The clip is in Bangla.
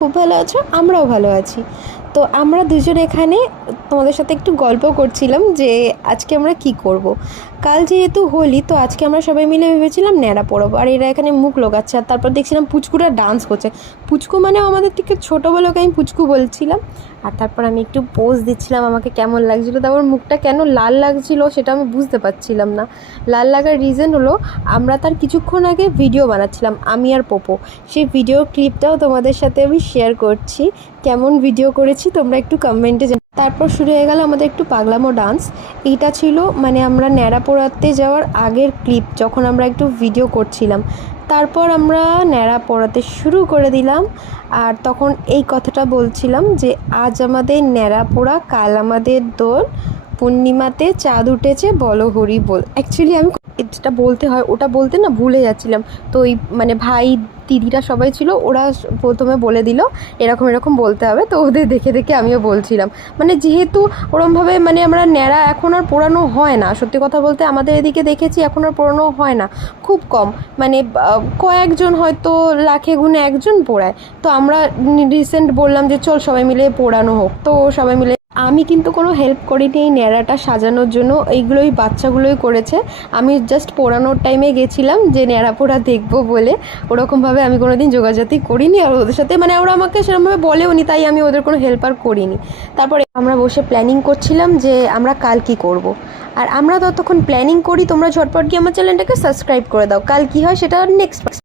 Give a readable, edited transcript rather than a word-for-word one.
খুব ভালো আছো, আমরাও ভালো আছি। তো আমরা দুজন এখানে তোমাদের সাথে একটু গল্প করছিলাম যে আজকে আমরা কি করব। কাল যেহেতু হোলি, তো আজকে আমরা সবাই মিলে ভেবেছিলাম ন্যাড়া পড়াবো, আর এরা এখানে মুখ লোকাচ্ছে। আর তারপর দেখছিলাম পুচকুরা ডান্স করছে। পুচকু মানে আমাদের থেকে ছোটো বলেওকে আমি পুচকু বলছিলাম। আর তারপর আমি একটু পোজ দিচ্ছিলাম আমাকে কেমন লাগছিলো। তারপর মুখটা কেন লাল লাগছিলো সেটা আমি বুঝতে পারছিলাম না। লাল লাগার রিজন হলো, আমরা তার কিছুক্ষণ আগে ভিডিও বানাচ্ছিলাম আমি আর পোপো। সেই ভিডিও ক্লিপটাও তোমাদের সাথে আমি শেয়ার করছি। কেমন ভিডিও করেছি তোমরা একটু কমেন্টে জানাও। তারপর শুরু হয়ে গেল আমাদের একটু পাগলামো ডান্স। এইটা ছিল মানে আমরা ন্যাড়া পোড়াতে যাওয়ার আগের ক্লিপ, যখন আমরা একটু ভিডিও করছিলাম। তারপর আমরা ন্যাড়া পড়াতে শুরু করে দিলাম। আর তখন এই কথাটা বলছিলাম যে আজ আমাদের ন্যাড়া পোড়া, কাল আমাদের দোল, পূর্ণিমাতে চাঁদ উঠেছে বলো হরি বল। অ্যাকচুয়ালি আমি যেটা বলতে হয় ওটা বলতে না ভুলে যাচ্ছিলাম। তো ওই মানে ভাই দিদিরা সবাই ছিল, ওরা প্রথমে বলে দিল এরকম এরকম বলতে হবে। তো ওদের দেখে দেখে আমিও বলছিলাম। মানে যেহেতু ওরমভাবে মানে আমরা ন্যাড়া এখন আর পোড়ানো হয় না, সত্যি কথা বলতে আমাদের এদিকে দেখেছি এখন আর পোড়ানো হয় না, খুব কম। মানে কয়েকজন হয়তো লাখে গুণে একজন পোড়ায়। তো আমরা রিসেন্ট বললাম যে চল সবাই মিলে পোড়ানো হোক। তো সবাই মিলে, আমি কিন্তু কোনো হেল্প করিনি এই ন্যাড়াটা সাজানোর জন্য, এইগুলোই বাচ্চাগুলোই করেছে। আমি জাস্ট পোড়ানোর টাইমে গেছিলাম যে ন্যাড়া পোড়া দেখবো বলে। ওরকমভাবে আমি কোনো দিন যোগাযোগই করিনি আর ওদের সাথে, মানে ওরা আমাকে সেরকমভাবে বলেও নি, তাই আমি ওদের কোনো হেল্প আর করিনি। তারপরে আমরা বসে প্ল্যানিং করছিলাম যে আমরা কাল কী করব। আর আমরা ততক্ষণ প্ল্যানিং করি, তোমরা ঝটপট গিয়ে আমার চ্যানেলটাকে সাবস্ক্রাইব করে দাও। কাল কী হয় সেটা নেক্সট